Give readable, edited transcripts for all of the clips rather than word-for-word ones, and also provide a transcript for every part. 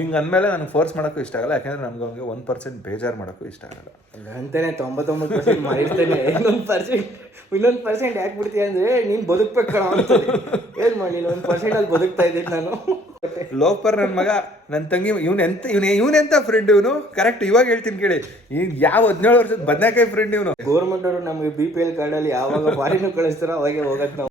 ಹಿಂಗೆ ಅಂದಮೇಲೆ ನನಗೆ ಫೋರ್ಸ್ ಮಾಡೋಕ್ಕೂ ಇಷ್ಟ ಆಗಲ್ಲ, ಯಾಕೆಂದರೆ ನಮ್ಗೆ ಅವ್ನಿಗೆ 1% ಬೇಜಾರು ಮಾಡೋಕ್ಕೂ ಇಷ್ಟ ಆಗಲ್ಲ. ಅಂತಾನೆ 99% ಮಾಡಿರ್ತೇನೆ. ಇನ್ನೊಂದು% ಯಾಕೆ ಬಿಡ್ತೀಯ ಅಂದರೆ ನೀನು ಬದುಕ್ಬೇಕು ಅಂತ ಏನು ಮಾಡಿ 1% ಅಲ್ಲಿ ಬದುಕ್ತಾ ಇದ್ದೀನಿ ನಾನು. ಲೋಪರ್ ನನ್ನ ಮಗ, ನನ್ನ ತಂಗಿ, ಇವನೆಂತ ಫ್ರೆಂಡ್ ಇವನು. ಕರೆಕ್ಟ್ ಇವಾಗ ಹೇಳ್ತೀನಿ ಕೇಳಿ, ಈಗ ಯಾವ 17 ವರ್ಷದ ಬದನೆಕಾಯಿ ಫ್ರೆಂಡ್ ಇವನು. ಗೌರ್ಮೆಂಟ್ ಅವರು ನಮಗೆ BPL ಕಾರ್ಡಲ್ಲಿ ಯಾವಾಗ ಫಾರಿನ್ ಕಳಿಸ್ತಾರೋ ಅವಾಗೆ ಹೋಗತ್ತೆ ನಾವು.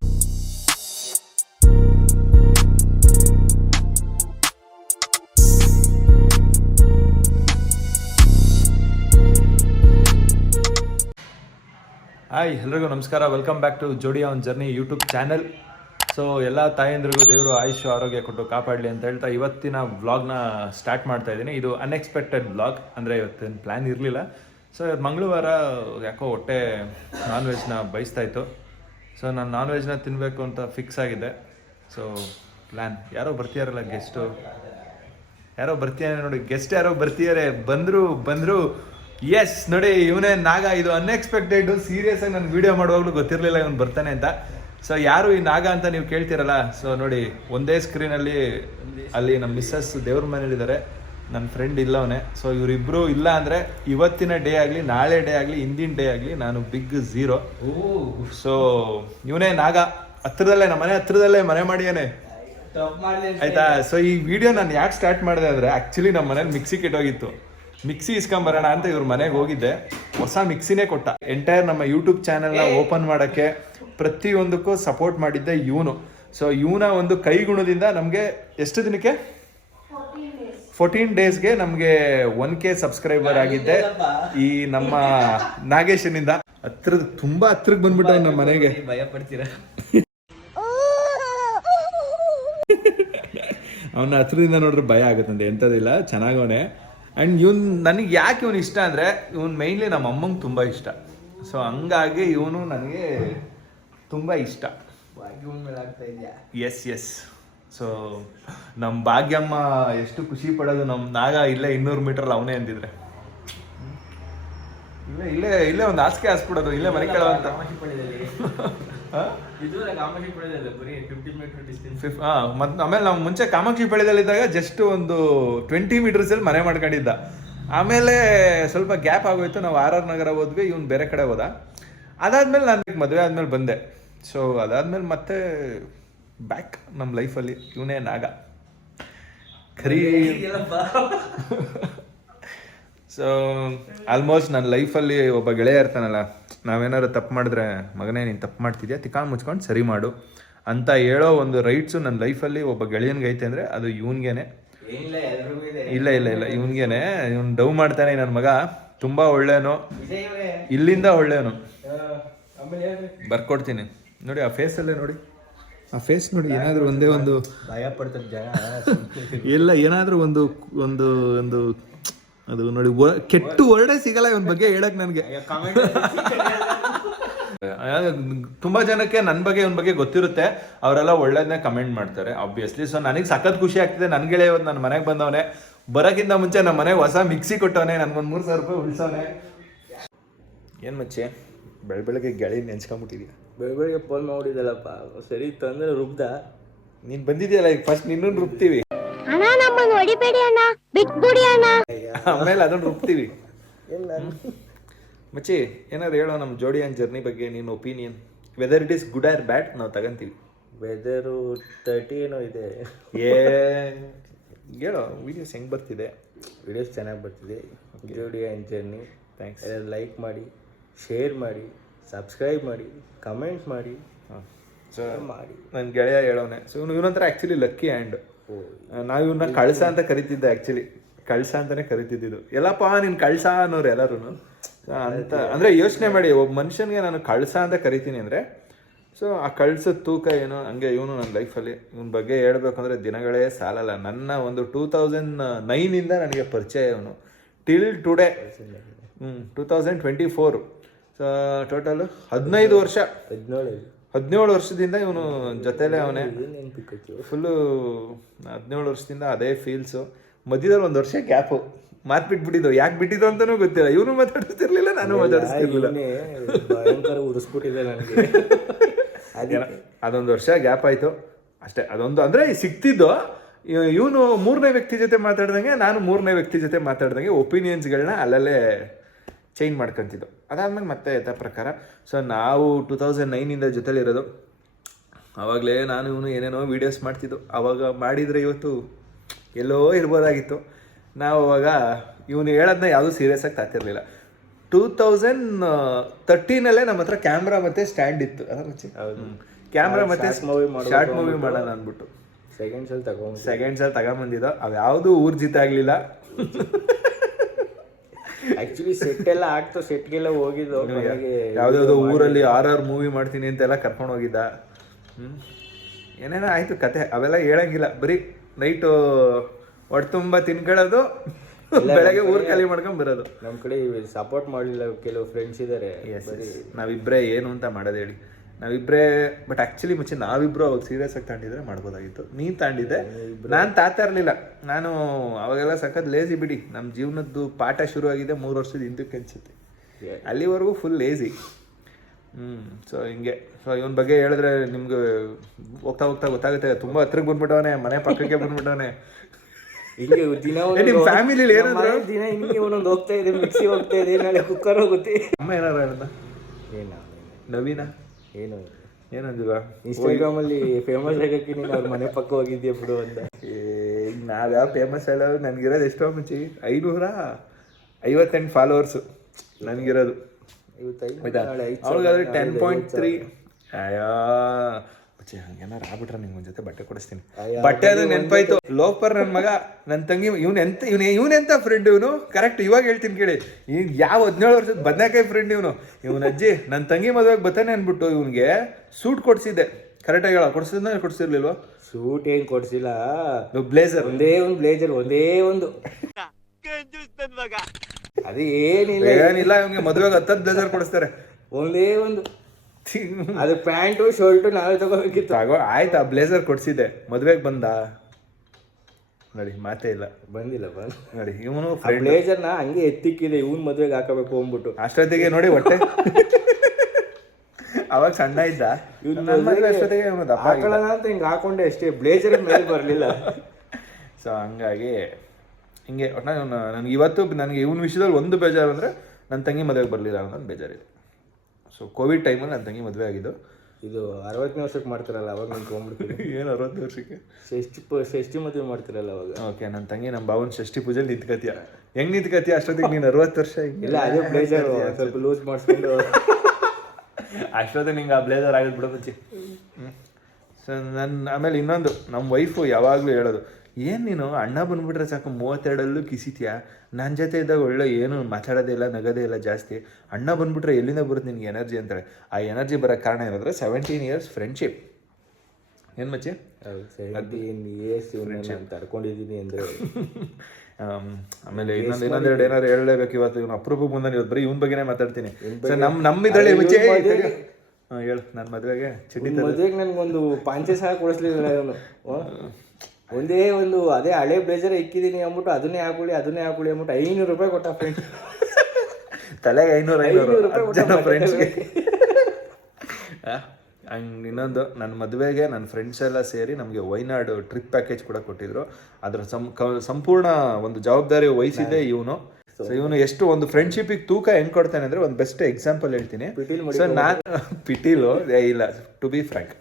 ಹಾಯ್, ಎಲ್ರಿಗೂ ನಮಸ್ಕಾರ. ವೆಲ್ಕಮ್ ಬ್ಯಾಕ್ ಟು ಜೋಡಿ on journey YouTube channel. So ಎಲ್ಲ ತಾಯಂದ್ರಿಗೂ ದೇವರು ಆಯುಷ್ ಆರೋಗ್ಯ ಕೊಟ್ಟು ಕಾಪಾಡಲಿ ಅಂತ ಹೇಳ್ತಾ ಇವತ್ತಿನ ವ್ಲಾಗ್ನ ಸ್ಟಾರ್ಟ್ ಮಾಡ್ತಾ ಇದ್ದೀನಿ. ಇದು ಅನ್ಎಕ್ಸ್ಪೆಕ್ಟೆಡ್ ವ್ಲಾಗ್, ಅಂದರೆ ಇವತ್ತೇನು ಪ್ಲ್ಯಾನ್ ಇರಲಿಲ್ಲ. ಸೊ ಇವತ್ತು ಮಂಗಳವಾರ ಯಾಕೋ ಹೊಟ್ಟೆ ನಾನ್ ವೆಜ್ನ ಬಯಸ್ತಾ ಇತ್ತು. ಸೊ ನಾನು ನಾನ್ ವೆಜ್ನ ತಿನ್ನಬೇಕು ಅಂತ ಫಿಕ್ಸ್ ಆಗಿದೆ. ಸೊ ಪ್ಲ್ಯಾನ್, ಯಾರೋ ಬರ್ತೀಯಾರಲ್ಲ ಗೆಸ್ಟು, ಯಾರೋ ಬರ್ತೀಯಾರೆ ನೋಡಿ, ಗೆಸ್ಟ್ ಯಾರೋ ಬರ್ತೀಯಾರೆ. ಬಂದರು ಎಸ್ ನೋಡಿ, ಇವನೇ ನಾಗ. ಇದು ಅನ್ಎಕ್ಸ್ಪೆಕ್ಟೆಡ್. ಸೀರಿಯಸ್ ಆಗಿ ನಾನು ವೀಡಿಯೋ ಮಾಡುವಾಗಲೂ ಗೊತ್ತಿರಲಿಲ್ಲ ಇವನು ಬರ್ತಾನೆ ಅಂತ. ಸೊ ಯಾರು ಈ ನಾಗ ಅಂತ ನೀವು ಕೇಳ್ತೀರಲ್ಲ, ಸೊ ನೋಡಿ ಒಂದೇ ಸ್ಕ್ರೀನಲ್ಲಿ ಅಲ್ಲಿ ನಮ್ಮ ಮಿಸ್ಸಸ್ ದೇವ್ರ ಮನೇಲಿದ್ದಾರೆ, ನನ್ನ ಫ್ರೆಂಡ್ ಇಲ್ಲವನೇ. ಸೊ ಇವರಿಬ್ಬರು ಇಲ್ಲ ಅಂದರೆ ಇವತ್ತಿನ ಡೇ ಆಗಲಿ, ನಾಳೆ ಡೇ ಆಗಲಿ, ಹಿಂದಿನ ಡೇ ಆಗಲಿ ನಾನು ಬಿಗ್ ಝೀರೋ. ಸೊ ಇವನೇ ನಾಗ. ಹತ್ರದಲ್ಲೇ, ನಮ್ಮ ಮನೆ ಹತ್ರದಲ್ಲೇ ಮನೆ ಮಾಡಿಯಾನೆ, ಆಯ್ತಾ. ಸೊ ಈ ವಿಡಿಯೋ ನಾನು ಯಾಕೆ ಸ್ಟಾರ್ಟ್ ಮಾಡಿದೆ ಅಂದರೆ, ಆ್ಯಕ್ಚುಲಿ ನಮ್ಮ ಮನೇಲಿ ಮಿಕ್ಸಿ ಕೆಟ್ಟೋಗಿತ್ತು. ಮಿಕ್ಸಿ ಇಸ್ಕೊಂಬರೋಣ ಅಂತ ಇವ್ರ ಮನೆಗೆ ಹೋಗಿದ್ದೆ. ಹೊಸ ಮಿಕ್ಸಿನೇ ಕೊಟ್ಟ. ಎಂಟೈರ್ ನಮ್ಮ ಯೂಟ್ಯೂಬ್ ಚಾನೆಲ್ನ ಓಪನ್ ಮಾಡೋಕ್ಕೆ ಪ್ರತಿಯೊಂದಕ್ಕೂ ಸಪೋರ್ಟ್ ಮಾಡಿದ್ದೆ ಇವನು. ಸೊ ಇವನ ಒಂದು ಕೈಗುಣದಿಂದ ನಮಗೆ ಎಷ್ಟು ದಿನಕ್ಕೆ 14 ಡೇಸ್ಗೆ ನಮಗೆ 1K ಸಬ್ಸ್ಕ್ರೈಬರ್ ಆಗಿದ್ದೆ ಈ ನಮ್ಮ ನಾಗೇಶನಿಂದ. ತುಂಬ ಹತ್ರಕ್ಕೆ ಬಂದ್ಬಿಟ್ಟ ನಮ್ಮ ಮನೆಗೆ. ಭಯ ಪಡ್ತೀರಾ? ಅವನ ಹತ್ರದಿಂದ ನೋಡ್ರೆ ಭಯ ಆಗುತ್ತಂತೆ, ಎಂಥದಿಲ್ಲ, ಚೆನ್ನಾಗವನೆ. ಆ್ಯಂಡ್ ನನಗೆ ಯಾಕೆ ಇವನು ಇಷ್ಟ ಅಂದರೆ, ಇವನು ಮೈನ್ಲಿ ನಮ್ಮ ಅಮ್ಮಂಗೆ ತುಂಬ ಇಷ್ಟ. ಸೊ ಹಂಗಾಗಿ ಇವನು ನನಗೆ ತುಂಬ ಇಷ್ಟ. ಎಸ್. ಸೊ ನಮ್ಮ ಭಾಗ್ಯಮ್ಮ ಎಷ್ಟು ಖುಷಿ ಪಡೋದು, ನಮ್ಮ ನಾಗ ಇಲ್ಲೇ 200 ಮೀಟ್ರಲ್ಲಿ ಅವನೇ ಅಂದಿದ್ರೆ ಇಲ್ಲೇ ಒಂದು ಹಾಸಿಗೆ ಹಾಸ್ಬಿಡೋದು, ಇಲ್ಲೇ ಮನೆ ಕೇಳೋಂತ. ಮತ್ತು ಆಮೇಲೆ ನಾವು ಮುಂಚೆ ಕಾಮಾಕ್ಷಿ ಪಾಳ್ಯದಲ್ಲಿದ್ದಾಗ ಜಸ್ಟ್ ಒಂದು 20 ಮೀಟರ್ಸಲ್ಲಿ ಮನೆ ಮಾಡ್ಕೊಂಡಿದ್ದ. ಆಮೇಲೆ ಸ್ವಲ್ಪ ಗ್ಯಾಪ್ ಆಗೋಯ್ತು, ನಾವು RR ನಗರ ಹೋದ್ವಿ, ಇವ್ನು ಬೇರೆ ಕಡೆ ಹೋದ. ಅದಾದ್ಮೇಲೆ ನಾನು ಮದುವೆ ಆದ್ಮೇಲೆ ಬಂದೆ. ಸೊ ಅದಾದ್ಮೇಲೆ ಮತ್ತೆ ಬ್ಯಾಕ್ ನಮ್ಮ ಲೈಫಲ್ಲಿ ಇವನೇ ನಾಗ ಖರೀ. ಸೊ ಆಲ್ಮೋಸ್ಟ್ ನನ್ನ ಲೈಫಲ್ಲಿ ಒಬ್ಬ ಗೆಳೆಯ ಇರ್ತಾನಲ್ಲ, ನಾವೇನಾದ್ರು ತಪ್ಪು ಮಾಡಿದ್ರೆ, ಮಗನೇ ನೀನು ತಪ್ಪು ಮಾಡ್ತಿದ್ಯಾ, ತಿಕ್ಕಾಣ್ ಮುಚ್ಕೊಂಡು ಸರಿ ಮಾಡು ಅಂತ ಹೇಳೋ ಒಂದು ರೈಟ್ಸು ನನ್ನ ಲೈಫಲ್ಲಿ ಒಬ್ಬ ಗೆಳೆಯನ್ಗೈತೆ ಅಂದರೆ ಅದು ಇವನ್ಗೇನೆ. ಇಲ್ಲ ಇವನ್ಗೇನೆ. ಇವನು ಡವ್ ಮಾಡ್ತಾನೆ ನನ್ನ ಮಗ. ತುಂಬ ಒಳ್ಳೆಯವನು, ಇಲ್ಲಿಂದ ಒಳ್ಳೆಯವನು. ಬರ್ಕೊಡ್ತೀನಿ ನೋಡಿ, ಆ ಫೇಸಲ್ಲೇ ನೋಡಿ, ಆ ಫೇಸ್ ನೋಡಿ. ಏನಾದರೂ ಒಂದೇ ಒಂದು ಭಯ ಪಡ್ತಾರೆ ಜನ. ಇಲ್ಲ, ಏನಾದರೂ ಒಂದು ಒಂದು ಒಂದು ಅದು ನೋಡಿ, ಕೆಟ್ಟು ವರ್ಡೇ ಸಿಗಲ್ಲ ಇವನ್ ಬಗ್ಗೆ ಹೇಳಕ್ ನನಗೆ. ತುಂಬಾ ಜನಕ್ಕೆ ನನ್ನ ಬಗ್ಗೆ ಇವನ್ ಬಗ್ಗೆ ಗೊತ್ತಿರುತ್ತೆ, ಅವರೆಲ್ಲ ಒಳ್ಳೇದನ್ನೇ ಕಮೆಂಟ್ ಮಾಡ್ತಾರೆ ಆಬ್ವಿಯಸ್ಲಿ. ಸೊ ನನಗೆ ಸಖತ್ ಖುಷಿ ಆಗ್ತಿದೆ. ನನ್ನ ಗೆಳೆಯ ಇವತ್ತು ನನ್ನ ಮನೆಗೆ ಬಂದವನೇ. ಬರೋಕ್ಕಿಂತ ಮುಂಚೆ ನಮ್ಮ ಮನೆಗೆ ಹೊಸ ಮಿಕ್ಸಿ ಕೊಟ್ಟವನೇ, ನನ್ಗೊಂದು 3,000 ರೂಪಾಯಿ ಉಳಿಸವನೇ. ಏನು ಮಚ್ಚೆ ಬೆಳಗ್ಗೆ ಗೆಳೆಯ ನೆನ್ಸ್ಕೊಂಬಿಟ್ಟಿದ್ಯಾ? ಬೆಳಗ್ಗೆ ಫೋನ್ ಮಾಡಿದಲ್ಲಪ್ಪ, ಸರಿ ತಂದ್ರೆ ರುಬ್ದ. ನೀನು ಬಂದಿದ್ಯಲ್ಲ ಈಗ, ಫಸ್ಟ್ ನಿನ್ನನ್ನು ರುಬ್ತೀವಿ, ಆಮೇಲೆ ಅದನ್ನು ರುಬ್ತೀವಿ. ಮಚ್ಚಿ ಏನಾದ್ರು ಹೇಳೋ ನಮ್ಮ ಜೋಡಿ ಆನ್ ಜರ್ನಿ ಬಗ್ಗೆ ನೀನು opinion. Weather it is good or bad ನಾವು ತಗೊಂತೀವಿ. ವೆದರು 30 ಏನೋ ಇದೆ. ಹೇಳೋ ವೀಡಿಯೋಸ್ ಹೆಂಗೆ ಬರ್ತಿದೆ? ವಿಡಿಯೋಸ್ ಚೆನ್ನಾಗಿ ಬರ್ತಿದೆ. ಜೋಡಿ ಆನ್ ಜರ್ನಿ ಥ್ಯಾಂಕ್ಸ್. ಲೈಕ್ ಮಾಡಿ, ಶೇರ್ ಮಾಡಿ, ಸಬ್ಸ್ಕ್ರೈಬ್ ಮಾಡಿ, ಕಮೆಂಟ್ ಮಾಡಿ. ಸೊ ಮಾಡಿ ನನ್ನ ಗೆಳೆಯ ಹೇಳೋನೆ. ಸೊ ಇವನಂತರ ಆ್ಯಕ್ಚುಲಿ ಲಕ್ಕಿ ಹ್ಯಾಂಡ್. ನಾವು ಇವನ್ನ ಕಳ್ಸ ಅಂತ ಕರಿತಿದ್ದೆ, ಆ್ಯಕ್ಚುಲಿ ಕಳ್ಸ ಅಂತಾನೆ ಕರಿತಿದ್ದು. ಎಲ್ಲಪ್ಪ ನೀನು ಕಳ್ಸ ಅನ್ನೋರು ಎಲ್ಲರೂ ಅಂತ. ಅಂದರೆ ಯೋಚನೆ ಮಾಡಿ, ಒಬ್ಬ ಮನುಷ್ಯನಿಗೆ ನಾನು ಕಳ್ಸ ಅಂತ ಕರಿತೀನಿ ಅಂದರೆ, ಸೊ ಆ ಕಳ್ಸದ ತೂಕ ಏನೋ ಹಂಗೆ ಇವನು ನನ್ನ ಲೈಫಲ್ಲಿ. ಇವನ ಬಗ್ಗೆ ಹೇಳ್ಬೇಕಂದ್ರೆ ದಿನಗಳೇ ಸಾಲಲ್ಲ. ನನ್ನ ಒಂದು 2009ಇಂದ ನನಗೆ ಪರಿಚಯ ಇವನು ಟಿಲ್ ಟುಡೇ. 2024. ಸೊ ಟೋಟಲ್ 15 ವರ್ಷ, 17 ವರ್ಷದಿಂದ ಇವನು ಜೊತೆಲೇ ಅವನೇ. ಫುಲ್ಲು 17 ವರ್ಷದಿಂದ ಅದೇ ಫೀಲ್ಸು. ಮಧ್ಯದಲ್ಲಿ 1 ವರ್ಷ ಗ್ಯಾಪು, ಮಾತು ಬಿಟ್ಬಿಟ್ಟಿದ್ದು. ಯಾಕೆ ಬಿಟ್ಟಿದ್ದು ಅಂತಲೂ ಗೊತ್ತಿಲ್ಲ. ಇವನು ಮಾತಾಡಿಸ್ತಿರ್ಲಿಲ್ಲ, ನಾನು ಮಾತಾಡಿಸ್ತಿರ್ಲಿಲ್ಲ. ಉರಿಸ್ಬಿಟ್ಟಿದೆ ನನಗೆ. ಅದೊಂದು ವರ್ಷ ಗ್ಯಾಪ್ ಆಯಿತು ಅಷ್ಟೇ. ಅದೊಂದು ಅಂದರೆ ಸಿಕ್ತಿದ್ದು, ಇವನು ಮೂರನೇ ವ್ಯಕ್ತಿ ಜೊತೆ ಮಾತಾಡ್ದಂಗೆ ನಾನು ಮೂರನೇ ವ್ಯಕ್ತಿ ಜೊತೆ ಮಾತಾಡ್ದಂಗೆ ಒಪಿನಿಯನ್ಸ್ಗಳನ್ನ ಅಲ್ಲಲ್ಲೇ ಚೇಂಜ್ ಮಾಡ್ಕೊತಿದ್ದು. ಅದಾದ್ಮೇಲೆ ಮತ್ತೆ ಯಥಾ ಪ್ರಕಾರ. ಸೊ ನಾವು 2009 ಜೊತೆಲಿರೋದು. ಆವಾಗಲೇ ನಾನು ಇವನು ಏನೇನೋ ವೀಡಿಯೋಸ್ ಮಾಡ್ತಿದ್ದು. ಆವಾಗ ಮಾಡಿದರೆ ಇವತ್ತು ಎಲ್ಲೋ ಇರ್ಬೋದಾಗಿತ್ತು. ನಾವು ಅವಾಗ ಇವನು ಹೇಳೋದನ್ನ ಯಾವುದೂ ಸೀರಿಯಸ್ ಆಗಿ ತಾತಿರ್ಲಿಲ್ಲ. 2013 ನಮ್ಮ ಹತ್ರ ಕ್ಯಾಮ್ರಾ ಮತ್ತೆ ಸ್ಟ್ಯಾಂಡ್ ಇತ್ತು. ಕ್ಯಾಮ್ರಾ ಮತ್ತೆ ಶಾರ್ಟ್ ಮೂವಿ ಮಾಡೋಣ ಅಂದ್ಬಿಟ್ಟು ಸೆಕೆಂಡ್ಸ್ ಅಲ್ಲಿ ತಗೊಂಬಂದಿದ್ದು. ಅವು ಯಾವುದು ಊರ್ಜಿತ ಆಗಲಿಲ್ಲ. ಆಕ್ಚುಲಿ ಸೆಟ್ ಎಲ್ಲ ಆಗ್ತು, ಸೆಟ್ಗೆಲ್ಲ ಹೋಗಿದ್ದು. ಯಾವ್ದಾವ್ದೋ ಊರಲ್ಲಿ ಆರ್ ಮೂವಿ ಮಾಡ್ತೀನಿ ಅಂತೆಲ್ಲ ಕರ್ಕೊಂಡು ಹೋಗಿದ್ದ. ಏನೇನೋ ಆಯ್ತು ಕತೆ. ಅವೆಲ್ಲ ಹೇಳಂಗಿಲ್ಲ. ಬರೀ ನೈಟು ಹೊಟ್ಟೆ ತುಂಬ ತಿನ್ಕೊಳ್ಳೋದು, ಬೆಳಗ್ಗೆ ಊರ್ ಖಾಲಿ ಮಾಡ್ಕೊಂಡ್ ಬರೋದು. ನಮ್ಮ ಕಡೆ ಸಪೋರ್ಟ್ ಮಾಡಲಿಲ್ಲ ಕೆಲವು ಫ್ರೆಂಡ್ಸ್ ಇದ್ದಾರೆ. ನಾವಿಬ್ರೇ ಏನು ಅಂತ ಮಾಡೋದು ಹೇಳಿ, ನಾವಿಬ್ರೇ. ಬಟ್ ಆ್ಯಕ್ಚುಲಿ ಮುಂಚೆ ನಾವಿಬ್ರು ಅವಾಗ ಸೀರಿಯಸ್ ಆಗಿ ತಗೊಂಡಿದ್ರೆ ಮಾಡ್ಬೋದಾಗಿತ್ತು. ನೀನು ತಗೊಂಡಿದ್ದೆ, ನಾನು ತಾತಾ ಇರಲಿಲ್ಲ. ನಾನು ಅವಾಗೆಲ್ಲ ಸಖತ್ ಲೇಜಿ ಬಿಡಿ. ನಮ್ಮ ಜೀವನದ್ದು ಪಾಠ ಶುರುವಾಗಿದೆ 3 ವರ್ಷದ ಹಿಂದಕ್ಕೆ ಅನ್ಸುತ್ತೆ. ಅಲ್ಲಿವರೆಗೂ ಫುಲ್ ಲೇಜಿ. ಸೊ ಹಿಂಗೆ. ಸೊ ಇವನ ಬಗ್ಗೆ ಹೇಳಿದ್ರೆ ನಿಮ್ಗೆ ಹೋಗ್ತಾ ಹೋಗ್ತಾ ಗೊತ್ತಾಗುತ್ತೆ. ತುಂಬ ಹತ್ರಕ್ಕೆ ಬಂದ್ಬಿಟ್ಟವನೆ, ಮನೆ ಪಕ್ಕಕ್ಕೆ ಬಂದ್ಬಿಟ್ಟವನೆ. ಹಿಂಗೆ ದಿನ ನಿಮ್ಮ ಫ್ಯಾಮಿಲಿಲಿ ಏನಾದ್ರು ದಿನ ಹಿಂಗೆ ಒಂದೊಂದು ಹೋಗ್ತಾ ಇದೆ, ಮಿಕ್ಸಿ ಹೋಗ್ತಾ ಇದೆ, ನಾಳೆ ಕುಕ್ಕರ್ ಹೋಗುತ್ತೆ. ಅಮ್ಮ ಏನಾರ ಏನಂದ? ನವೀನ ಏನಂದಿಲ್ಲ? ಇನ್ಸ್ಟಾಗ್ರಾಮ್ ಅಲ್ಲಿ ಫೇಮಸ್ ಆಗಕ್ಕೆ ನೀನು ಅವ್ರ ಮನೆ ಪಕ್ಕ ಹೋಗಿದ್ಯಾ ಬಿಡು ಅಂತ. ನಾವ್ಯಾವ ಫೇಮಸ್ ಅಲ್ಲ. ನನ್ಗಿರೋದು ಎಷ್ಟೋ ಮುಂಚೆ 558 ಫಾಲೋವರ್ಸು ನನಗಿರೋದು. ಅವ್ಳಿಗಾದ್ರೆ 10.3. ಅಯ್ಯೋ ಹಂಗೇನಾರು ಆಗ್ಬಿಟ್ರೆ ನಿಂಗೆ ಒಂದು ಜೊತೆ ಬಟ್ಟೆ ಕೊಡಿಸ್ತೀನಿ. ಬಟ್ಟೆ ಅದು ನೆನಪಾಯ್ತು. ಲೋಪರ್ ನನ್ನ ಮಗ, ನನ್ನ ತಂಗಿ. ಇವನೆಂತ ಫ್ರೆಂಡ್ ಇವನು. ಕರೆಕ್ಟ್ ಇವಾಗ ಹೇಳ್ತೀನಿ ಕೇಳಿ. ಈಗ ಯಾವ 17 ವರ್ಷದ ಬದನೇಕಾಯಿ ಫ್ರೆಂಡ್ ಇವನು. ಇವನ ಅಜ್ಜಿ ನನ್ನ ತಂಗಿ ಮದುವೆಗೆ ಬರ್ತಾನೆ ಅಂದ್ಬಿಟ್ಟು ಇವನಿಗೆ ಸೂಟ್ ಕೊಡ್ಸಿದ್ದೆ. ಕರೆಕ್ಟಾಗಿ ಹೇಳ, ಕೊಡ್ಸಿರ್ಲಿಲ್ವಾ? ಸೂಟ್ ಏನ್ ಕೊಡ್ಸಿಲ್ಲ, ಬ್ಲೇಸರ್. ಒಂದೇ ಒಂದು ಬ್ಲೇಸರ್, ಒಂದೇ ಒಂದು. ಅದು ಏನಿಲ್ಲ ಇವ್ನಿಗೆ ಮದುವೆಗೆ 10 ಬ್ಲೇಸರ್ ಕೊಡಿಸ್ತಾರೆ. ಒಂದೇ ಒಂದು. ಅದು ಪ್ಯಾಂಟು ಶರ್ಟು ನಾವೇ ತಗೋಬೇಕಿತ್ತು. ಆಯ್ತು, ಆ ಬ್ಲೇಸರ್ ಕೊಡ್ಸಿದ್ದೆ. ಮದುವೆಗೆ ಬಂದ ನೋಡಿ, ಮಾತೇ ಇಲ್ಲ. ಬಂದಿಲ್ಲ ನೋಡಿ. ಇವನು ಬ್ಲೇಸರ್ನ ಹಂಗೆ ಎತ್ತಿಕ್ಕಿದೆ, ಇವನ್ ಮದುವೆಗೆ ಹಾಕಬೇಕು ಅಂದ್ಬಿಟ್ಟು. ಅಷ್ಟೊತ್ತಿಗೆ ನೋಡಿ ಹೊಟ್ಟೆ ಅವಾಗ ಸಣ್ಣ ಇದ್ದ. ಅಷ್ಟೊತ್ತಿಗೆ ಹಾಕೊಳ್ಳೋಣ ಅಂತ ಹಿಂಗೆ ಹಾಕೊಂಡೆ ಅಷ್ಟೇ, ಬ್ಲೇಸರ್ ಮೇಲೆ ಬರಲಿಲ್ಲ. ಸೊ ಹಂಗಾಗಿ ಹಿಂಗೆ ನನಗೆ ಇವತ್ತು ಇವನ ವಿಷಯದಲ್ಲಿ ಒಂದು ಬೇಜಾರು ಅಂದರೆ ನನ್ನ ತಂಗಿ ಮದುವೆಗೆ ಬರಲಿಲ್ಲ ಅನ್ನೋದು ಬೇಜಾರಿದೆ. ಸೊ ಕೋವಿಡ್ ಟೈಮಲ್ಲಿ ನನ್ನ ತಂಗಿ ಮದುವೆ ಆಗಿದ್ದು. ಇದು 60ನೇ ವರ್ಷಕ್ಕೆ ಮಾಡ್ತಾರಲ್ಲ, ಅವಾಗ ನಾನು ತೊಗೊಂಡ್ಬಿಡ್ತೀನಿ. ಏನು 60 ವರ್ಷಕ್ಕೆ ಷಷ್ಠಿ ಮದುವೆ ಮಾಡ್ತಾರಲ್ಲ ಅವಾಗ. ಓಕೆ, ನನ್ನ ತಂಗಿ ನಮ್ಮ ಭಾವನ ಷಷ್ಠಿ ಪೂಜೆಲಿ ನಿಂತ್ಕತಿಯ. ಹೆಂಗೆ ನಿಂತ್ಕತಿಯ? ಅಷ್ಟೊತ್ತಿಗೆ ನೀನು 60 ವರ್ಷ. ಇಲ್ಲ, ಅದೇ ಬ್ಲೇಸರ್ ಸ್ವಲ್ಪ ಲೂಸ್ ಮಾಡಿಸ್ಕೊಂಡು ಅಷ್ಟೊತ್ತಿಗೆ ನಿಂಗೆ ಆ ಬ್ಲೇಸರ್ ಆಗಿದ್ದು ಬಿಡೋ ಮುಂಚೆ. ಸೊ ಆಮೇಲೆ ಇನ್ನೊಂದು, ನಮ್ಮ ವೈಫು ಯಾವಾಗಲೂ ಹೇಳೋದು, ಏನು ನೀನು ಅಣ್ಣ ಬಂದ್ಬಿಟ್ರೆ ಸಾಕು 32 ಕಿಸಿತೀಯಾ, ನನ್ನ ಜೊತೆ ಇದ್ದಾಗ ಒಳ್ಳೆ ಏನು ಮಾತಾಡೋದೇ ಇಲ್ಲ, ನಗೋದೇ ಇಲ್ಲ ಜಾಸ್ತಿ. ಅಣ್ಣ ಬಂದ್ಬಿಟ್ರೆ ಎಲ್ಲಿಂದ ಬರುತ್ತೆ ನಿನ್ಗೆ ಎನರ್ಜಿ ಅಂತಾರೆ. ಆ ಎನರ್ಜಿ ಬರೋಕ್ಕೆ ಕಾರಣ ಏನಂದರೆ 17 years ಫ್ರೆಂಡ್ಶಿಪ್. ಏನು ಮಚ್ಚಿ? 17 years ತಡ್ಕೊಂಡಿದ್ದೀನಿ ಅಂದರೆ. ಆಮೇಲೆ ಇನ್ನೊಂದೆರಡು ಏನಾದ್ರು ಹೇಳಲೇಬೇಕು ಇವತ್ತು. ಇವನು ಅಪರೂಪಕ್ಕೆ ಬಂದ, ಇವತ್ತು ಬರೀ ಇವನ ಬಗ್ಗೆನೇ ಮಾತಾಡ್ತೀನಿ. ನಮ್ಮ ಇದರಲ್ಲಿ ಮುಂಚೆ ಹೇಳು. ನನ್ನ ಮದುವೆಗೆ ನನಗೊಂದು ಪಾಂಚೆ ಸಹ ಕೊಡಿಸ್ಲಿಲ್ಲ ಇವನು. ಒಂದೇ ಒಂದು ಅದೇ ಹಳೆ ಬ್ಲೇಸರ್ ಇಕ್ಕಿದ್ದೀನಿ ಅಂದ್ಬಿಟ್ಟು ಅದನ್ನೇ ಹಾಕೊಳ್ಳಿ ಅಂದ್ಬಿಟ್ಟು 500 ರೂಪಾಯಿ ಕೊಟ್ಟ ಫ್ರೆಂಡ್. ತಲೆಗೆ 500 ಫ್ರೆಂಡ್ಸ್ಗೆ. ಹಂಗೆ ಇನ್ನೊಂದು, ನನ್ನ ಮದುವೆಗೆ ನನ್ನ ಫ್ರೆಂಡ್ಸ್ ಎಲ್ಲ ಸೇರಿ ನಮಗೆ ವೈನಾಡು ಟ್ರಿಪ್ ಪ್ಯಾಕೇಜ್ ಕೂಡ ಕೊಟ್ಟಿದ್ರು. ಅದರ ಸಂಪೂರ್ಣ ಒಂದು ಜವಾಬ್ದಾರಿ ವಹಿಸಿದ್ದೆ ಇವನು. ಸೊ ಇವನು ಎಷ್ಟು ಒಂದು ಫ್ರೆಂಡ್ಶಿಪ್ಪಿಗೆ ತೂಕ ಹೆಂಗೆ ಕೊಡ್ತಾನೆ ಅಂದರೆ, ಒಂದು ಬೆಸ್ಟ್ ಎಕ್ಸಾಂಪಲ್ ಹೇಳ್ತೀನಿ. ಸೊ ನಾನು ಪಿಟೀಲು ಇಲ್ಲ, ಟು ಬಿ ಫ್ರ್ಯಾಂಕ್,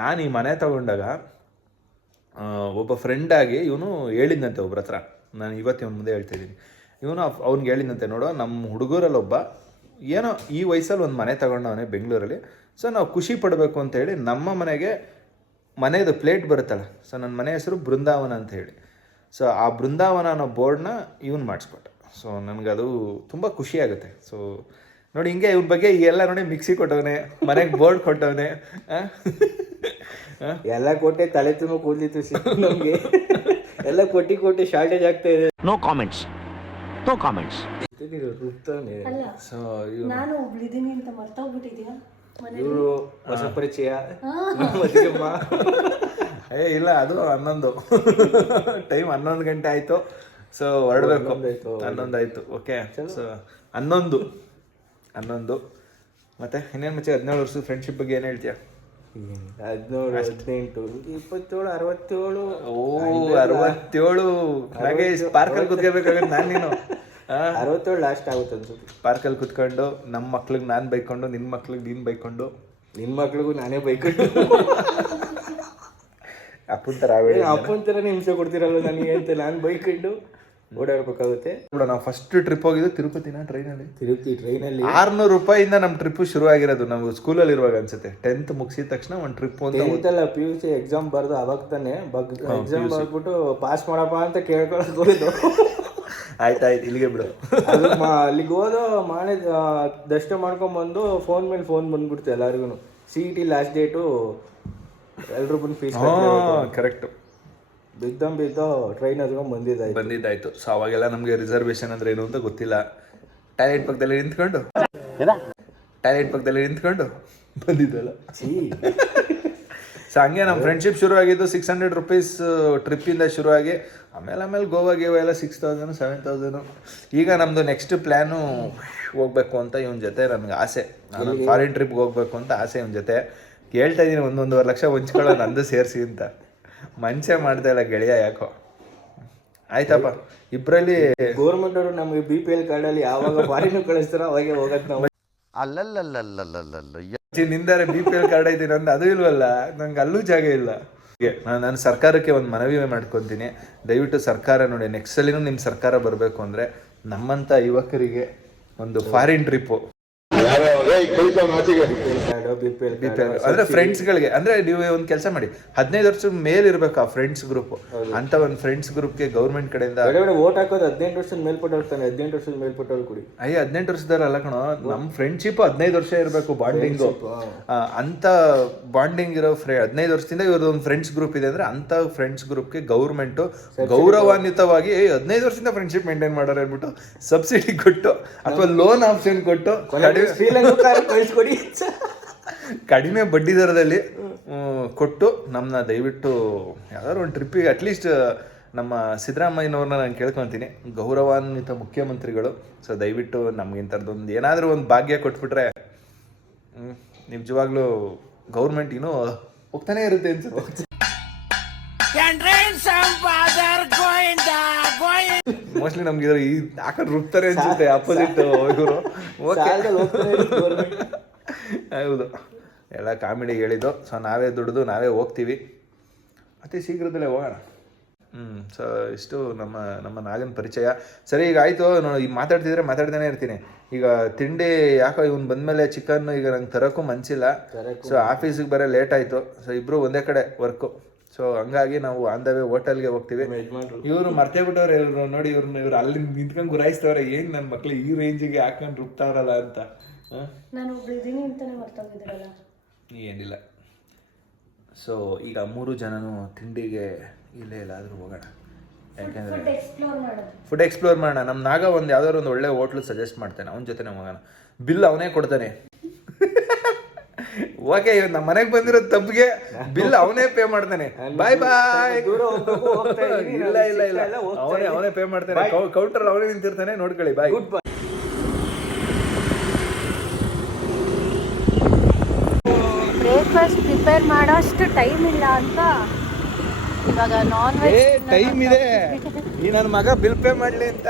ನಾನು ಈ ಮನೆ ತಗೊಂಡಾಗ ಒಬ್ಬ ಫ್ರೆಂಡಾಗಿ ಇವನು ಹೇಳಿದ್ದಂತೆ ಒಬ್ರ ಹತ್ರ. ನಾನು ಇವತ್ತು ಇವನ ಮುಂದೆ ಹೇಳ್ತಾ ಇದ್ದೀನಿ. ಇವನು ಅವ್ನಿಗೆ ಹೇಳಿದ್ದಂತೆ, ನೋಡೋ ನಮ್ಮ ಹುಡುಗರಲ್ಲೊಬ್ಬ ಏನೋ ಈ ವಯಸ್ಸಲ್ಲಿ ಒಂದು ಮನೆ ತಗೊಂಡವನೇ ಬೆಂಗಳೂರಲ್ಲಿ. ಸೊ ನಾವು ಖುಷಿ ಪಡಬೇಕು ಅಂತೇಳಿ ನಮ್ಮ ಮನೆಗೆ ಮನೆಯದು ಪ್ಲೇಟ್ ಬರುತ್ತಲ್ಲ, ಸೊ ನನ್ನ ಮನೆ ಹೆಸರು ಬೃಂದಾವನ ಅಂತ ಹೇಳಿ. ಸೊ ಆ ಬೃಂದಾವನ ಅನ್ನೋ ಬೋರ್ಡ್ನ ಇವನು ಮಾಡಿಸ್ಕೊಟ್ಟ. ಸೊ ನನಗದು ತುಂಬ ಖುಷಿಯಾಗುತ್ತೆ. ಸೊ ನೋಡಿ, ಹಿಂಗೆ ಇವ್ರ ಬಗ್ಗೆ ಎಲ್ಲ ನೋಡಿ, ಮಿಕ್ಸಿ ಕೊಟ್ಟವನೆ, ಮನೆಗೆ ಬೋರ್ಡ್ ಕೊಟ್ಟವನೆ, ಎಲ್ಲ ಕೊಟ್ಟೆ, ತಲೆ ತುಂಬ ಕೂದಲಿತ್ತು ನಮಗೆ. ಎಲ್ಲ ಕೊಟ್ಟಿ ಶಾರ್ಟೇಜ್ ಆಗ್ತಾ ಇದೆ. No comments. ನಾನು ಒಬ್ಳಿದ್ದೀನಿ ಅಂತ ಮರ್ತೋಗ್ಬಿಟ್ಟಿದ್ಯಾ? ಇವರು ಹೊಸ ಪರಿಚಯ. ಇಲ್ಲ, ಅದು 11 ಟೈಮ್ 11 ಗಂಟೆ ಆಯಿತು. ಸೊ ಹೊರಡಬೇಕು. 11 ಆಯಿತು. ಓಕೆ, ಸೊ 11 ಮತ್ತೆ ಇನ್ನೇನು ಮಚ್ಚೆ 17 ವರ್ಷದ ಫ್ರೆಂಡ್ಶಿಪ್ ಬಗ್ಗೆ ಏನು ಹೇಳ್ತೀಯ? 17, 18, 27, 67. ಓ 67 ಹಾಗೆ ಪಾರ್ಕಲ್ಲಿ ಕುತ್ಕೋಬೇಕಾಗುತ್ತೆ ನಾನು ನೀನು 67 ಲಾಸ್ಟ್ ಆಗುತ್ತೆ ಅನ್ಸುತ್ತೆ. ಪಾರ್ಕಲ್ಲಿ ಕುತ್ಕೊಂಡು ನಮ್ಮ ಮಕ್ಳಿಗೆ ನಾನು ಬೈಕೊಂಡು ನಿನ್ನ ಮಕ್ಳಿಗೆ ನೀನು ಬೈಕೊಂಡು ನಿನ್ನ ಮಕ್ಳಿಗೂ ನಾನೇ ಬೈಕೊಂಡು ಅಪ್ಪನ ಥರ ಅಪ್ಪನ ಥರ ಹಿಂಸೆ ಕೊಡ್ತಿರಲ್ಲ ನನಗೆ ಅಂತ ನಾನು ಬೈಕೊಂಡು ಓಡಾಡ್ಬೇಕಾಗುತ್ತೆ. ನಾವು ಫಸ್ಟ್ ಟ್ರಿಪ್ ಹೋಗಿದ್ದು ತಿರುಪತಿನ ಟ್ರೈನಲ್ಲಿ. ತಿರುಪತಿ ಟ್ರೈನಲ್ಲಿ 600 ರೂಪಾಯಿಂದ ನಮ್ಮ ಟ್ರಿಪ್ ಶುರು ಆಗಿರೋದು. ನಾವು ಸ್ಕೂಲಲ್ಲಿ ಇರುವಾಗ ಅನ್ಸುತ್ತೆ. 10th ಮುಗಿಸಿದ ತಕ್ಷಣ ಒಂದು ಟ್ರಿಪ್ ಅಂತ. ಟೆಂತಲ್ಲ PUC ಎಕ್ಸಾಮ್ ಬರ್ದು ಅವಾಗ ತಾನೆ ಎಕ್ಸಾಮ್ ಬರ್ಬಿಟ್ಟು ಪಾಸ್ ಮಾಡಪ್ಪ ಅಂತ ಕೇಳ್ಕೊಳಕ್ ಹೋಗಿದ್ದು. ಆಯ್ತಾಯ್ತು ಇಲ್ಲಿಗೆ ಬಿಡು. ಅಲ್ಲಿಗೆ ಹೋದೋ ಮಾಡಿ ದರ್ಶನ ಮಾಡ್ಕೊಂಬಂದು ಫೋನ್ ಮೇಲೆ ಫೋನ್ ಬಂದ್ಬಿಡ್ತು ಎಲ್ಲರಿಗೂ. CET ಲಾಸ್ಟ್ ಡೇಟು ಎಲ್ರು ಬಂದು ಫೀಸ್ ಕರೆಕ್ಟ್ ಬಿದ್ದೋ ಟ್ರೈನ್ ಹತ್ಕೊಂಡ್ ಬಂದಿದ್ದಾಯ್ತು. ಸೊ ಅವಾಗೆಲ್ಲ ನಮಗೆ ರಿಸರ್ವೇಶನ್ ಅಂದ್ರೆ ಏನು ಅಂತ ಗೊತ್ತಿಲ್ಲ. ಟಾಯ್ಲೆಟ್ ಪಕ್ಕದಲ್ಲಿ ನಿಂತ್ಕೊಂಡು ಬಂದಿದ್ದಲ್ಲ. ಸೊ ಹಂಗೆ ನಮ್ಮ ಫ್ರೆಂಡ್ಶಿಪ್ ಶುರು ಆಗಿದ್ದು 600 ರೂಪೀಸ್ ಟ್ರಿಪ್ಪಿಂದ ಶುರು ಆಗಿ ಆಮೇಲೆ ಗೋವಾ ಎಲ್ಲ 6000 7000. ಈಗ ನಮ್ಮದು ನೆಕ್ಸ್ಟ್ ಪ್ಲ್ಯಾನು ಹೋಗ್ಬೇಕು ಅಂತ ಇವನ ಜೊತೆ ನನಗೆ ಆಸೆ. ನಾನು ಫಾರಿನ್ ಟ್ರಿಪ್ಗೆ ಹೋಗ್ಬೇಕು ಅಂತ ಆಸೆ ಇವನ ಜೊತೆ. ಕೇಳ್ತಾ ಇದ್ದೀನಿ 1.5 ಲಕ್ಷ ಹೊಂಚ್ಕೊಳ್ಳೋ ನಂದು ಸೇರಿಸಿ ಅಂತ. ಮನ್ಸೆ ಮಾಡ್ತಾ ಇಲ್ಲ ಗೆಳೆಯ ಯಾಕೋ. ಆಯ್ತಪ್ಪ ಇಬ್ಬರಲ್ಲಿ ಗೌರ್ಮೆಂಟ್ ಅವರು ನಮಗೆ BPL ಕಾರ್ಡಲ್ಲಿ ಯಾವಾಗ ಫಾರಿನ್ ಕಳಿಸ್ತಾರೋ ಅವಾಗೆ ಹೋಗತ್ತೆ ನಾವು. ನಿಂದಾರೆ BPL ಕಾರ್ಡ್ ಐತಿ ನಂದು ಅದು ಇಲ್ವಲ್ಲ. ನಂಗೆ ಅಲ್ಲೂ ಜಾಗ ಇಲ್ಲ. ನಾನು ಸರ್ಕಾರಕ್ಕೆ ಒಂದು ಮನವಿ ಮಾಡ್ಕೊತೀನಿ. ದಯವಿಟ್ಟು ಸರ್ಕಾರ ನೋಡಿ ನೆಕ್ಸ್ಟ್ ಸಲಿನೂ ನಿಮ್ಮ ಸರ್ಕಾರ ಬರಬೇಕು ಅಂದರೆ ನಮ್ಮಂಥ ಯುವಕರಿಗೆ ಒಂದು ಫಾರಿನ್ ಟ್ರಿಪ್ಪು ಅಂದ್ರೆ ಫ್ರೆಂಡ್ಸ್ಗಳಿಗೆ ಅಂದ್ರೆ ನೀವು ಒಂದು ಕೆಲಸ ಮಾಡಿ 15 ವರ್ಷದ ಮೇಲೆ ಇರ್ಬೇಕು ಆ ಫ್ರೆಂಡ್ಸ್ ಗ್ರೂಪ್ ಅಂತ. ಒಂದು ಫ್ರೆಂಡ್ಸ್ ಗ್ರೂಪ್ಗೆ ಗೌರ್ಮೆಂಟ್ ಕಡೆಯಿಂದ ವೋಟ್ ಹಾಕೋದು 18 ವರ್ಷದ ಮೇಲ್ಪಟ್ಟವ್ರು ತಾನೆ. 18 ವರ್ಷದ ಮೇಲ್ಪಟ್ಟವ್ರು ಕೊಡಿ. 18 ವರ್ಷದವ್ರು ಅಲ್ಲ ಕಣೋ, ನಮ್ಮ ಫ್ರೆಂಡ್ಶಿಪ್ 15 ವರ್ಷ ಇರಬೇಕು ಬಾಂಡಿಂಗು. ಅಂತ ಬಾಂಡಿಂಗ್ ಇರೋ 15 ವರ್ಷದಿಂದ ಇವ್ರದ್ದು ಒಂದು ಫ್ರೆಂಡ್ಸ್ ಗ್ರೂಪ್ ಇದೆ ಅಂದ್ರೆ ಅಂತ ಫ್ರೆಂಡ್ಸ್ ಗ್ರೂಪ್ಗೆ ಗೌರ್ಮೆಂಟ್ ಗೌರವಾನ್ವಿತವಾಗಿ 15 ವರ್ಷದಿಂದ ಫ್ರೆಂಡ್ಶಿಪ್ ಮೇಂಟೈನ್ ಮಾಡೋರು ಹೇಳ್ಬಿಟ್ಟು ಸಬ್ಸಿಡಿ ಕೊಟ್ಟು ಅಥವಾ ಲೋನ್ ಆಪ್ಷನ್ ಕೊಟ್ಟು ಕಡಿಮೆ ಬಡ್ಡಿ ದರದಲ್ಲಿ ಕೊಟ್ಟು ನಮ್ಮನ್ನ ದಯವಿಟ್ಟು ಯಾವ್ದಾದ್ರು ಒಂದು ಟ್ರಿಪ್ಪಿಗೆ ಅಟ್ಲೀಸ್ಟ್ ನಮ್ಮ ಸಿದ್ದರಾಮಯ್ಯನವ್ರನ್ನ ನಾನು ಕೇಳ್ಕೊತೀನಿ, ಗೌರವಾನ್ವಿತ ಮುಖ್ಯಮಂತ್ರಿಗಳು. ಸೊ ದಯವಿಟ್ಟು ನಮ್ಗೆ ಇಂಥದ್ದೊಂದು ಏನಾದರೂ ಒಂದು ಭಾಗ್ಯ ಕೊಟ್ಬಿಟ್ರೆ ನಿಜವಾಗ್ಲೂ ಗೌರ್ಮೆಂಟ್ ಇನ್ನೂ ಹೋಗ್ತಾನೆ ಇರುತ್ತೆ ಅನ್ಸುತ್ತೆ. ಮೋಸ್ಟ್ಲಿ ನಮ್ಗೆ ಈ ಹಾಕೊಂಡು ರುಬ್ತಾರೆ ಅನ್ಸುತ್ತೆ ಅಪೋಸಿಟ್ ಇವರು. ಹೌದು, ಎಲ್ಲ ಕಾಮಿಡಿ ಹೇಳಿದ್ದು. ಸೊ ನಾವೇ ದುಡಿದು ನಾವೇ ಹೋಗ್ತೀವಿ, ಅತಿ ಶೀಘ್ರದಲ್ಲೇ ಹೋಗೋಣ. ಸೊ ಇಷ್ಟು ನಮ್ಮ ನಾಗನ ಪರಿಚಯ. ಸರಿ, ಈಗ ಆಯಿತು ನೋಡಿ, ಈಗ ಮಾತಾಡ್ತಾನೆ ಇರ್ತೀನಿ. ಈಗ ತಿಂಡಿ ಯಾಕೋ ಇವನು ಬಂದಮೇಲೆ ಚಿಕನ್ ಈಗ ನಂಗೆ ತರೋಕ್ಕೂ ಮನಸ್ಸಿಲ್ಲ. ಸೊ ಆಫೀಸಿಗೆ ಬರೋ ಲೇಟ್ ಆಯಿತು. ಸೊ ಇಬ್ಬರು ಒಂದೇ ಕಡೆ ವರ್ಕು. ಸೊ ಹಂಗಾಗಿ ನಾವು ಆನ್ ದ ವೇ ಹೋಟೆಲ್ಗೆ ಹೋಗ್ತೀವಿ. ಇವರು ಮರ್ತೇ ಬಿಟ್ಟವ್ರೆ ಇವರು ನೋಡಿ, ಇವ್ರು ಅಲ್ಲಿ ನಿಂತ್ಕೊಂಡು ಗುರಾಯಿಸ್ತವ್ರೆ. ಏನು ನನ್ನ ಮಕ್ಳು ಈ ರೇಂಜಿಗೆ ಹಾಕೊಂಡು ರುಬ್ತಾವ್ರಲ್ಲ ಅಂತ. ನಾನು ಒಬ್ಳಿದ್ದೀನಿ ಅಂತಾನೆ ಮರ್ತೋಗಿದ್ರಲ್ಲ. ಏನಿಲ್ಲ. ಸೊ ಈಗ 3 ಜನನು ತಿಂಡಿಗೆ ಇಲ್ಲೇ ಎಲ್ಲಾದರೂ ಹೋಗೋಣ. ಯಾಕೆಂದರೆ ಫುಡ್ ಎಕ್ಸ್ಪ್ಲೋರ್ ಮಾಡೋಣ. ನಮ್ಮ ನಾಗ ಒಂದು ಯಾವ್ದಾದ್ರು ಒಂದು ಒಳ್ಳೆ ಹೋಟ್ಲು ಸಜೆಸ್ಟ್ ಮಾಡ್ತಾನೆ, ಅವನ ಜೊತೆನೇ ಹೋಗೋಣ. ಬಿಲ್ ಅವನೇ ಕೊಡ್ತಾನೆ. ಓಕೆ, ನಮ್ಮ ಮನೆಗೆ ಬಂದಿರೋ ತಪ್ಪಿಗೆ ಬಿಲ್ ಅವನೇ ಪೇ ಮಾಡ್ತಾನೆ. ಬಾಯ್ ಬಾಯ್. ಇಲ್ಲ ಅವನೇ ಪೇ ಮಾಡ್ತಾನೆ. ಕೌಂಟರ್ ಅವನೇ ನಿಂತಿರ್ತಾನೆ, ನೋಡ್ಕೊಳ್ಳಿ. ಬಾಯ್. ಬ್ರೇಕ್ಫಾಸ್ಟ್ ಪ್ರಿಪೇರ್ ಮಾಡೋಷ್ಟು ಟೈಮ್ ಇಲ್ಲ ಅಂತ ಇವಾಗ ನಾನ್ ವೆಜ್ ಟೈಮ್ ಇದೆ. ಈ ನನ್ನ ಮಗ ಬಿಲ್ ಪೇ ಮಾಡಲಿ ಅಂತ.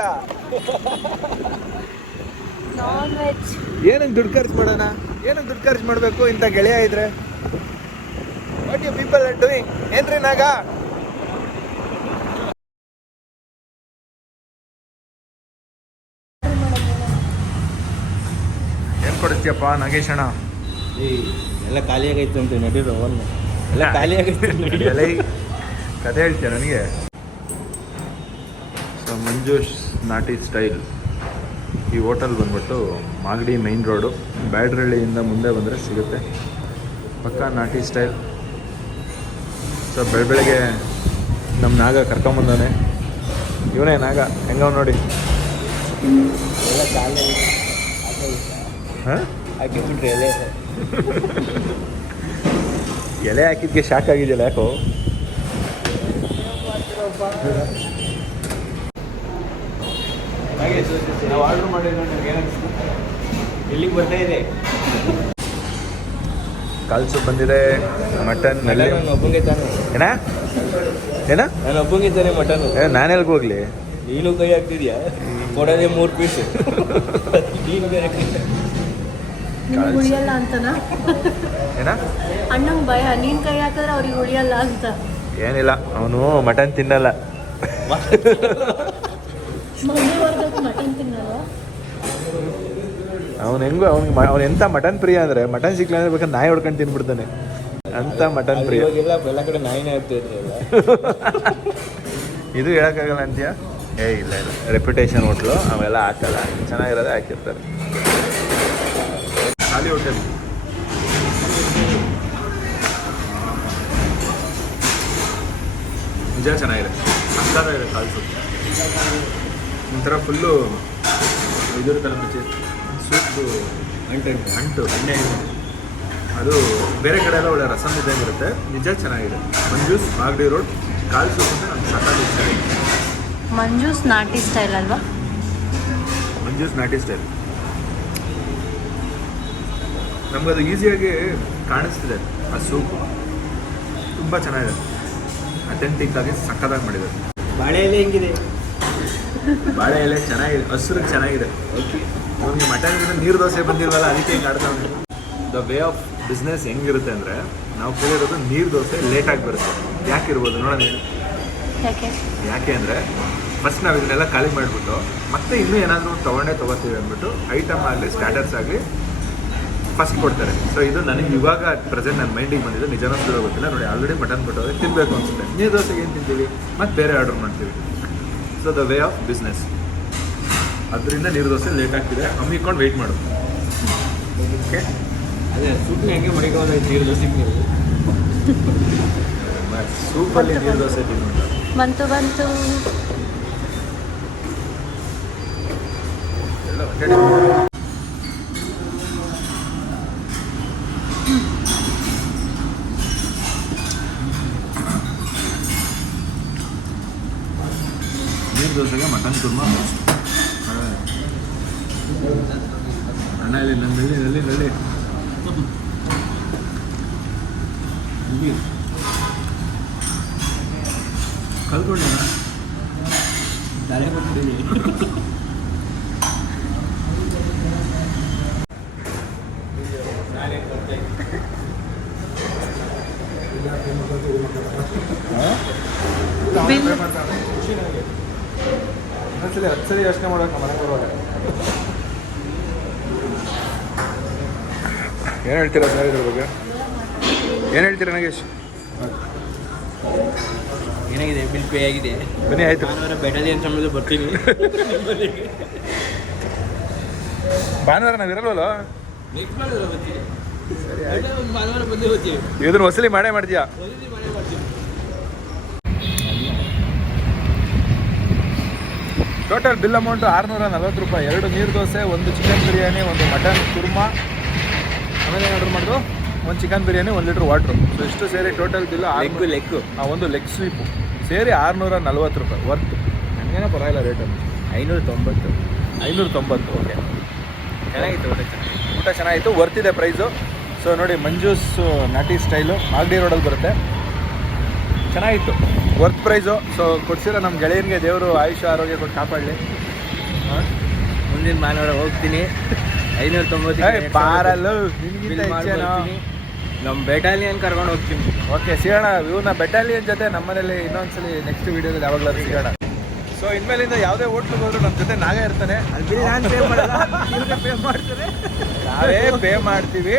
ನಾನ್ ವೆಜ್ ಏನಕ್ಕೆ ದುಡ್ಡು ಖರ್ಚು ಮಾಡೋಣ? ಏನಕ್ಕೆ ದುಡ್ಡು ಖರ್ಚು ಮಾಡಬೇಕು ಇಂಥ ಗೆಳೆಯ ಇದ್ರೆ? What you people are doing? ಏನ್ರಿ ನಾಗ? ಏನು ಕೊಡ್ತೀಯಪ್ಪ ನಾಗೇಶಣ್ಣ? ಎಲ್ಲ ಖಾಲಿಯಾಗೈತೆ ಅಂತ ನಡೀರೋ ಎಲ್ಲ ಖಾಲಿಯಾಗೈತೆ. ಎಲ್ಲ ಕತೆ ಹೇಳ್ತೀಯ ನನಗೆ? ಸೊ ಮಂಜೂಸ್ ನಾಟಿ ಸ್ಟೈಲ್ ಈ ಹೋಟೆಲ್ ಬಂದ್ಬಿಟ್ಟು ಮಾಗಡಿ ಮೈನ್ ರೋಡು, ಬ್ಯಾಡ್ರಳ್ಳಿಯಿಂದ ಮುಂದೆ ಬಂದರೆ ಸಿಗುತ್ತೆ. ಪಕ್ಕ ನಾಟಿ ಸ್ಟೈಲ್. ಸೊ ಬೆಳಗ್ಗೆ ನಮ್ಮ ನಾಗ ಕರ್ಕೊಂಬಂದವನೆ. ಇವನೇ ನಾಗ, ಹೆಂಗವ್ ನೋಡಿ. ಎಲ್ಲ ಖಾಲಿಯಾಗೈತೆ. ಹಾಂ, ಹಾಕಿಬಿಟ್ರೆ ಎಲೆ ಹಾಕಿದ್ಕೆ ಶಾಕ್ ಆಗಿದೆಯಲ್ಲ ಯಾಕೋ? ನಾವು ಆರ್ಡ್ರ್ ಮಾಡಿದ್ರೆ ನಿಮ್ಗೆ ಏನಿಸ್ತು? ಎಲ್ಲಿಗೆ ಬರ್ತಾ ಇದೆ? ಕಾಲ್ ಸೂಪ್ ಬಂದಿದೆ, ಮಟನ್ ನಲ್ಲಿ ನಾನು ಒಬ್ಬಂಗೆ ತಾನೆ ಏನ ಏನ ನಾನು ಒಬ್ಬಂಗೆ ತಾನೆ ಮಟನು. ನಾನೆಲ್ಗೆ ಹೋಗ್ಲಿ? ನೀನು ಕೈ ಹಾಕ್ತಿದ್ಯಾ? ಕೊಡೋದೇ 3 ಪೀಸ್. ನೀನು ಬೇರೆ ನಿಮ್ಗೆ ಉಳಿಯಲ್ಲ ಅಂತನಾ? ಏನ ಅಣ್ಣಂಗೆ ಭಯ, ನೀನ್ ಕೈ ಹಾಕಿದ್ರೆ ಅವ್ರಿಗೆ ಉಳಿಯಲ್ಲ ಅಂತ. ಏನಿಲ್ಲ, ಅವನು ಮಟನ್ ತಿನ್ನಲ್ಲ. ಮನೆವರ್ಗಕ್ಕೆ ಮಟನ್ ತಿನ್ನಲ್ವ? ಅವ್ನು ಹೆಂಗು ಅವ್ನು ಎಂಥ ಮಟನ್ ಪ್ರಿಯ ಅಂದರೆ ಮಟನ್ ಸಿಕ್ಲ ಅಂದ್ರೆ ಬೇಕಾದ್ರೆ ನಾಯಿ ಹೊಡ್ಕೊಂಡು ತಿನ್ಬಿಡ್ತಾನೆ ಅಂತ ಮಟನ್ ಪ್ರಿಯ. ಇವಾಗೆಲ್ಲ ಎಲ್ಲ ಕಡೆ ನಾಯಿನೇ ಆಗ್ತಿದ್ರಲ್ಲ. ಇದು ಹೇಳೋಕ್ಕಾಗಲ್ಲ ಅಂತೀಯ? ಇಲ್ಲ ರೆಪ್ಯುಟೇಷನ್ ಹೋಟ್ಲು ಅವೆಲ್ಲ ಹಾಕಲ್ಲ, ಚೆನ್ನಾಗಿರೋದೇ ಹಾಕಿರ್ತಾರೆ. ಖಾಲಿ ಹೋಟೆಲ್ ನಿಜ ಚೆನ್ನಾಗಿದೆ, ಸಕ್ಕತ್ತಾಗಿದೆ ಕಾಲ್ ಸೂಪ್. ಒಂಥರ ಫುಲ್ಲು ಇದಿರುತ್ತಲ್ಲ ಮುಂಚೆ ಸೂಪ್ದು ಅಂಟು ಎಣ್ಣೆ ಅದು ಬೇರೆ ಕಡೆ ಎಲ್ಲ ಒಳ್ಳೆ ರಸಮ್ ಇದ್ದಂಗಿರುತ್ತೆ. ನಿಜ ಚೆನ್ನಾಗಿದೆ. ಮಂಜೂಸ್ ಮಾಗಡಿ ರೋಡ್ ಕಾಲ್ ಸೂಪ್ ಅಂತ ನಂಗೆ ಸಕ್ಕತ್ತಾಗಿ ಇಷ್ಟ ಆಗಿದೆ. ಮಂಜೂಸ್ ನಾಟಿ ಸ್ಟೈಲ್ ಅಲ್ವಾ? ಮಂಜೂಸ್ ನಾಟಿ ಸ್ಟೈಲ್ ನಮಗದು ಈಸಿಯಾಗಿ ಕಾಣಿಸ್ತಿದೆ. ಆ ಸೂಪ್ ತುಂಬ ಚೆನ್ನಾಗಿದೆ, ಅಥೆಂಟಿಕ್ ಆಗಿ ಸಕ್ಕತ್ತಾಗಿ ಮಾಡಿದ್ದಾರೆ. ಬಾಳೆ ಎಲೆ ಹೆಂಗಿದೆ? ಬಾಳೆ ಎಲೆ ಚೆನ್ನಾಗಿದೆ, ಹಸ್ರಿಗೆ ಚೆನ್ನಾಗಿದೆ. ನಮಗೆ ಮಟನ್ಗಿಂತ ನೀರು ದೋಸೆ ಬಂದಿಲ್ವಲ್ಲ, ಅದಕ್ಕೆ ಹಿಂಗೆ ಆಡ್ತಾವೆ. ದ ವೇ ಆಫ್ ಬಿಸ್ನೆಸ್ ಹೆಂಗಿರುತ್ತೆ ಅಂದರೆ, ನಾವು ಕೇಳಿರೋದು ನೀರು ದೋಸೆ ಲೇಟಾಗಿ ಬರುತ್ತೆ. ಯಾಕಿರ್ಬೋದು ನೋಡೋಣ. ಯಾಕೆ ಅಂದರೆ ಫಸ್ಟ್ ನಾವು ಇದನ್ನೆಲ್ಲ ಖಾಲಿ ಮಾಡಿಬಿಟ್ಟು ಮತ್ತೆ ಇನ್ನೂ ಏನಾದರೂ ತೊಗೋತೀವಿ ಅಂದ್ಬಿಟ್ಟು ಐಟಮ್ ಆಗಲಿ ಸ್ಟಾರ್ಟರ್ಸ್ ಆಗಲಿ ಫಸ್ಟ್ ಕೊಡ್ತಾರೆ. ಸೊ ಇದು ನನಗೆ ಇವಾಗ ಪ್ರೆಸೆಂಟ್ ನನ್ನ ಮೈಂಡಿಗೆ ಬಂದಿದ್ದು, ನಿಜನೂ ಸುಳ್ಳು ಗೊತ್ತಿಲ್ಲ. ನೋಡಿ ಆಲ್ರೆಡಿ ಮಟನ್ ಕೊಟ್ಟೋದ್ರೆ ತಿನ್ನಬೇಕು ಅನಿಸುತ್ತೆ, ನೀರು ದೋಸೆಗೆ ಏನು ತಿಂತೀವಿ, ಮತ್ತು ಬೇರೆ ಆರ್ಡರ್ ಮಾಡ್ತೀವಿ. So the way of business, ಅದರಿಂದ ನೀರು ದೋಸೆ ಲೇಟ್ ಆಗ್ತಿದೆ. ಹಮ್ಮಿಕೊಂಡು ವೆಯ್ಟ್ ಮಾಡು. ಓಕೆ, ಅದೇ ಸೂಪ್ನ ಹೆಂಗೆ ಮಡಿಕೊಂಡು ನೀರು ದೋಸೆ ಸೂಪಲ್ಲಿ ನೀರು ದೋಸೆ ತಿನ್ನೋಣ. ಬಂತು ಎಲ್ಲ ಒಂದೇ ನೀರು ದೋಸೆಗೆ ಮಟನ್ ಕುರ್ಮಾ ಅಣ್ಣ. ಇಲ್ಲಿ ನಲ್ಲಿ ಕಲ್ಕೊಂಡ ತಲೆ ಕೊಟ್ಟಿದ್ದೀನಿ. ಇನ್ನೊಂದ್ಸಲಿ 10 ಸರಿ ಯೋಚನೆ ಮಾಡೋಕೆ ಮನೆಗೆ ಬರುವಾಗ. ಏನು ಹೇಳ್ತೀರಾ ಸರ್ ಇದ್ರ ಬಗ್ಗೆ? ಏನು ಹೇಳ್ತೀರಾ ನಾಗೇಶ್? ಏನಾಗಿದೆ? ಬಿಲ್ ಪೇ ಆಗಿದೆ. ಬನ್ನಿ ಆಯಿತು. ಭಾನುವಾರ ಬೆಟಾಲಿಯನ್ ಸಮಯದಲ್ಲಿ ಬರ್ತೀನಿ. ಭಾನುವಾರ ನಾವು ಇರಲ್ವಲ್ಲ? ನೆಕ್ಸ್ಟ್ ಭಾನುವಾರ ಬರ್ತೀನಿ. ಒಂದು ಭಾನುವಾರ ಬಂದೇ ಬರ್ತೀವಿ. ಇದನ್ನು ವಸೂಲಿ ಮಾಡೇ ಮಾಡ್ತೀಯಾ? ಟೋಟಲ್ ಬಿಲ್ ಅಮೌಂಟು 640 ರೂಪಾಯಿ. 2 ನೀರು ದೋಸೆ, 1 ಚಿಕನ್ ಬಿರಿಯಾನಿ, 1 ಮಟನ್ ಕುರ್ಮಾ, ಆಮೇಲೆ ಏನು ಆರ್ಡರ್ ಮಾಡಿದ್ರು? 1 chicken biryani, 1 litre water. So ಇಷ್ಟು ಸೇರಿ total bill leg 1 leg sweep ಸೇರಿ 640 ರೂಪಾಯಿ ವರ್ತ್. ನನಗೇನೋ ಪರವಾಗಿಲ್ಲ ರೇಟನ್ನು. 590. ಓಕೆ, ಚೆನ್ನಾಗಿತ್ತು. ಊಟ ಚೆನ್ನಾಗಿತ್ತು, ವರ್ತಿದೆ ಪ್ರೈಸು. ಸೊ ನೋಡಿ, ಮಂಜೂಸ್ ನಾಟಿ ಸ್ಟೈಲು ಮಾಗಡಿ ರೋಡಲ್ಲಿ ಬರುತ್ತೆ. ಚೆನ್ನಾಗಿತ್ತು, ವರ್ತ್ ಪ್ರೈಸು. ಸೊ ಕೊಡ್ಸಿರೋ ನಮ್ಮ ಗೆಳೆಯನಿಗೆ ದೇವರು ಆಯುಷ್ಯ ಆರೋಗ್ಯ ಕೊಟ್ಟು ಕಾಪಾಡಲಿ. ಮುಂದಿನ ಭಾನುವಾರ ಹೋಗ್ತೀನಿ. 590 ಬಾರಲ್ಲು ನಿನಗಿಂತ ಹೆಚ್ಚೇನೋ. ನಮ್ಮ ಬೆಟಾಲಿಯನ್ ಕರ್ಕೊಂಡು ಹೋಗ್ತೀನಿ. ಓಕೆ, ಸಿಗೋಣ. ಇವನ್ನ ಬೆಟಾಲಿಯನ್ ಜೊತೆ ನಮ್ಮನೇಲಿ ಇನ್ನೊಂದ್ಸಲಿ ನೆಕ್ಸ್ಟ್ ವೀಡಿಯೋದಲ್ಲಿ ಯಾವಾಗಲಾದ್ರೂ ಸಿಗೋಣ. ಸೊ ಇನ್ಮೇಲಿಂದ ಯಾವುದೇ ಹೋಟ್ಲಿಗೆ ಹೋದ್ರು ನಮ್ಮ ಜೊತೆ ನಾಗೇ ಇರ್ತಾನೆ. ನಾನು ಪೇ ಮಾಡಲ್ಲ, ಪೇ ಮಾಡ್ತಾರೆ. ನಾವೇ ಪೇ ಮಾಡ್ತೀವಿ.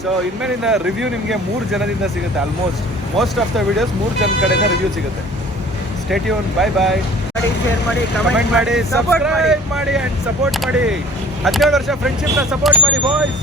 ಸೊ ಇನ್ಮೇಲಿಂದ ರಿವ್ಯೂ ನಿಮಗೆ 3 ಜನದಿಂದ ಸಿಗುತ್ತೆ. ಮೋಸ್ಟ್ ಆಫ್ ದ ವಿಡಿಯೋಸ್ 3 ಜನ ಕಡೆಯಿಂದ ರಿವ್ಯೂ ಸಿಗುತ್ತೆ. Stay tune. ಬಾಯ್. ಶೇರ್ ಮಾಡಿ, ಕಮೆಂಟ್ ಮಾಡಿ, ಸಬ್ಸ್ಕ್ರೈಬ್ ಮಾಡಿ ಆ್ಯಂಡ್ ಸಪೋರ್ಟ್ ಮಾಡಿ. 17 ವರ್ಷ ಫ್ರೆಂಡ್ಶಿಪ್ನ ಸಪೋರ್ಟ್ ಮಾಡಿ ಬಾಯ್ಸ್.